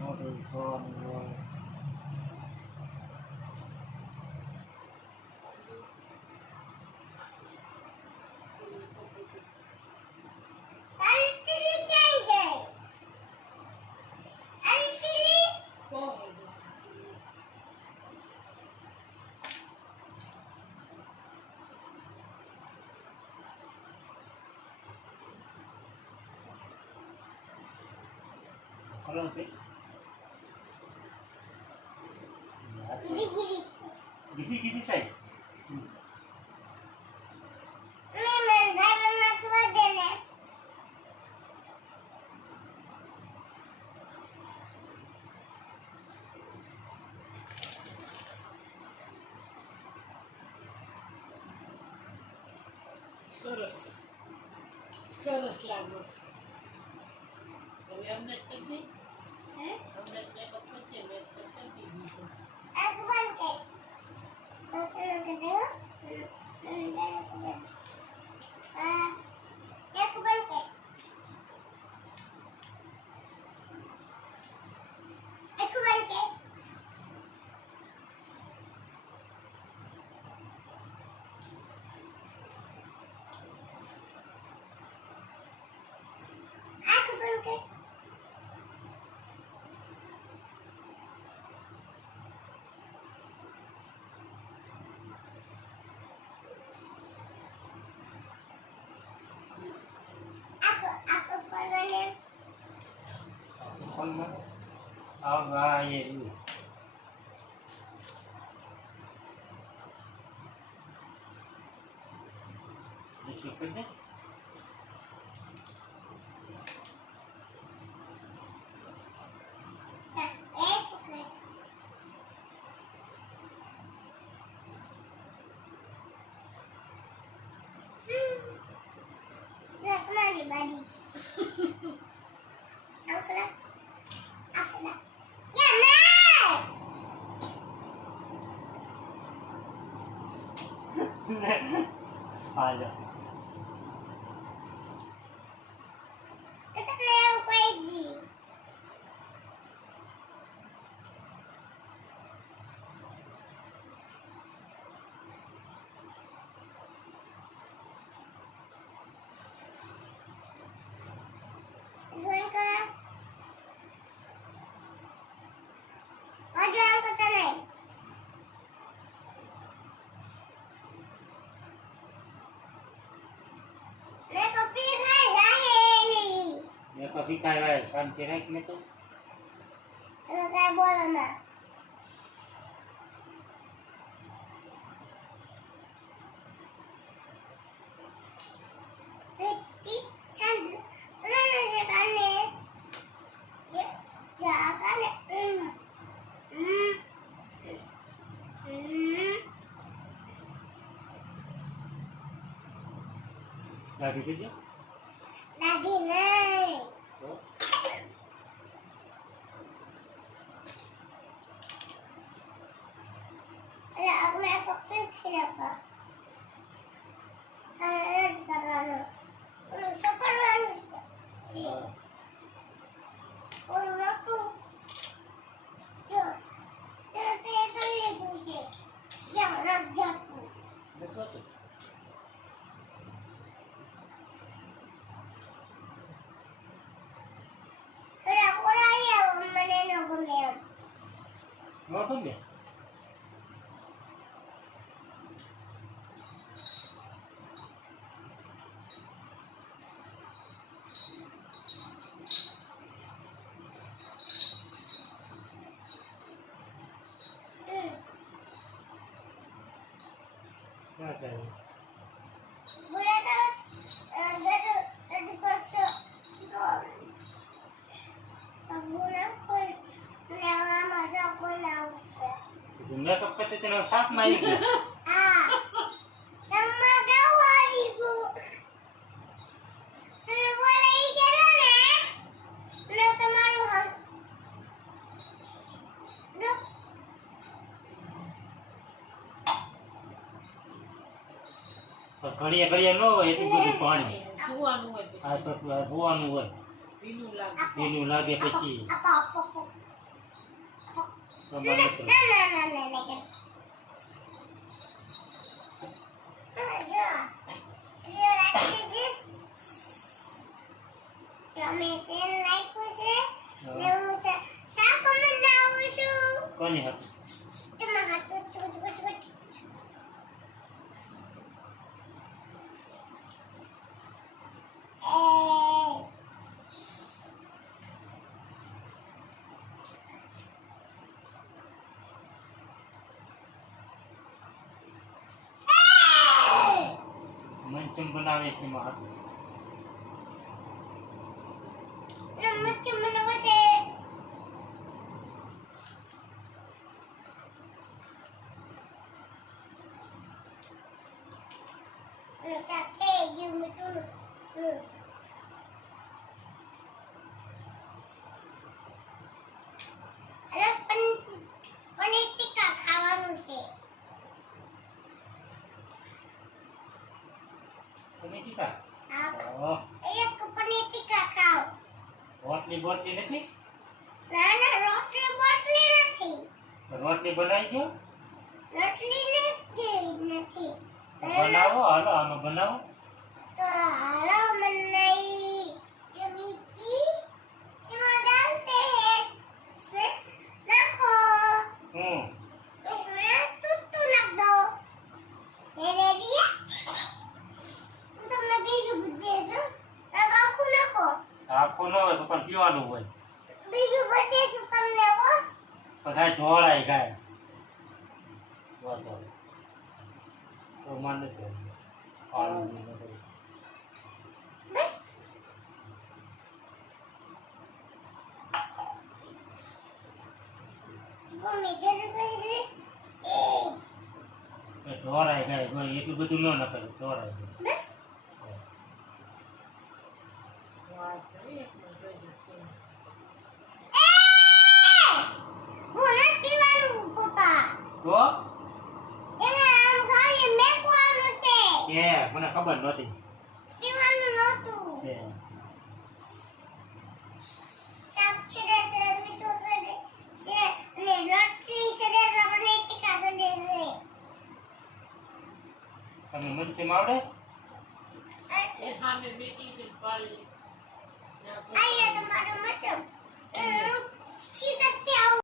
મોટું ફોન હોય kalau sih gini say સરસ લાગો હવે અમને કરી દે અમને મેકઅપ કરી દે મેકઅપ કરી દીધું con apa ya dulu dicukupnya ada कभी काय आहे शांती राहत नाही तो काय बोला ना गाडी किती दादी नाही aku aku kenapa karena sekarang orang aku jangan jatuh betul tuh aku raya mana nak mau tuh ya ada boleh tahu jadi kosong aku nak masuk aku nak dunia kok kecil saat main gitu sama kawan ibu boleh jalan ya kemaruhan dok પણ ઘડીએ ઘડીએ ન હોય એટલું બધું પાણી સુવાનું હોય આ તો હોવાનું હોય ભીનું લાગે ભીનું લાગે પછી તમારે તો ના ના ના ના ના કર. જો ક્લિયર રાખી છે. તમે તેલ નાખ્યું છે ને હું શાક બનાવું છું. કોની હાથ તમારા હાથ તો મંચમ બનાવે છે એમાં હાથ મચ્છી બનાવો છે. શાક થઈ ગયું મીઠું. અરે પનીર ટીકા ખાવાનું છે. તમે ટીકા આ એક પનીર ટીકા ખાઓ. રોટલી બોટલી નથી ના ના રોટલી બોટલી નથી. રોટલી બનાવી દો રોટલી નથી. બનાવો હાલો આમાં બનાવો તો હાલો बनाई जो मिर्ची इसमें डालते हैं इसमें रखो इसमें टूटू रख दो मैंने दिया तो मैं बीजू बुद्धि जो आँखों रखो આખું ન હોય તો પણ પીવાનું હોય बीजू बुद्धि जो तुमने वो પછી ઢોળાય ગાય વાતો તો માને તો પાણી ન કરે बस वो मेरे को ઢોળાય ગાય કોઈ એટલું બધું ન નખે ઢોળાય ગાય बस वो ना पीवानु पापा તો એના આમ ખાલી મેકવાનું છે કે મને ખબર નહોતી પીવાનું નહોતું કે શાક છે મીઠો છે અને રોટલી છે આપણે ટીકા છે તમે મંચી આવડે એ સામે બેટી પાડી